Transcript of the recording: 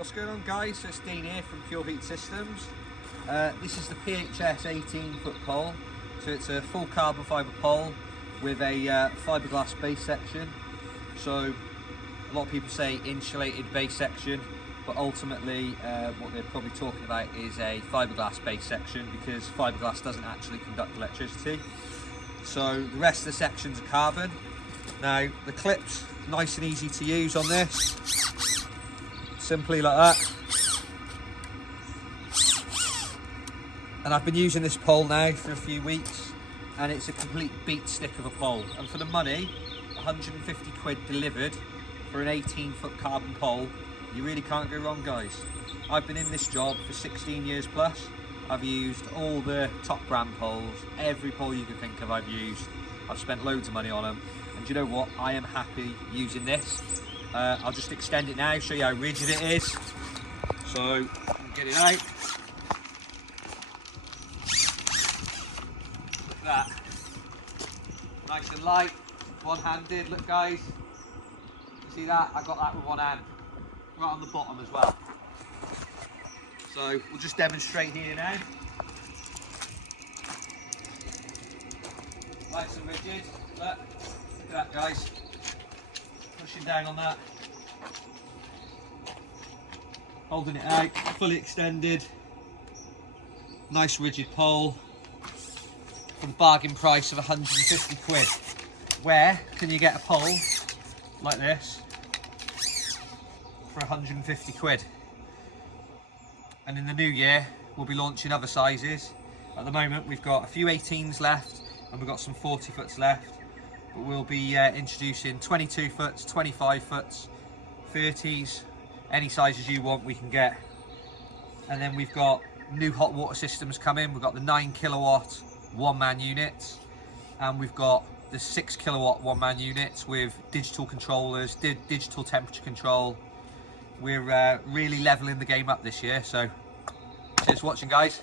What's going on, guys? So it's Dean here from Pure Heat Systems. This is the PHS 18-foot pole. So it's a full carbon fibre pole with a fiberglass base section. So a lot of people say insulated base section, but ultimately what they're probably talking about is a fiberglass base section, because fiberglass doesn't actually conduct electricity. So the rest of the sections are carbon. Now the clip's nice and easy to use on this. Simply like that. And I've been using this pole now for a few weeks, and it's a complete beat stick of a pole. And for the money, 150 quid delivered for an 18-foot carbon pole, you really can't go wrong, guys. I've been in this job for 16 years plus. I've used all the top brand poles, every pole you can think of I've used. I've spent loads of money on them, and you know what? I am happy using this. I'll just extend it now, show you how rigid it is. So, get it out. Look at that. Nice and light, one-handed. Look, guys. You see that? I got that with one hand. Right on the bottom as well. So, we'll just demonstrate here now. Nice and rigid. Look at that, guys. Pushing down on that, holding it out, fully extended, nice rigid pole for the bargain price of 150 quid. Where can you get a pole like this for 150 quid? And in the new year we'll be launching other sizes. At the moment we've got a few 18s left and we've got some 40 foots left. But we'll be introducing 22 foots, 25 foots, 30s, any sizes you want we can get. And then we've got new hot water systems coming. We've got the 9 kilowatt one-man units, and we've got the 6 kilowatt one-man units with digital controllers, digital temperature control. We're really leveling the game up this year, so cheers for watching, guys.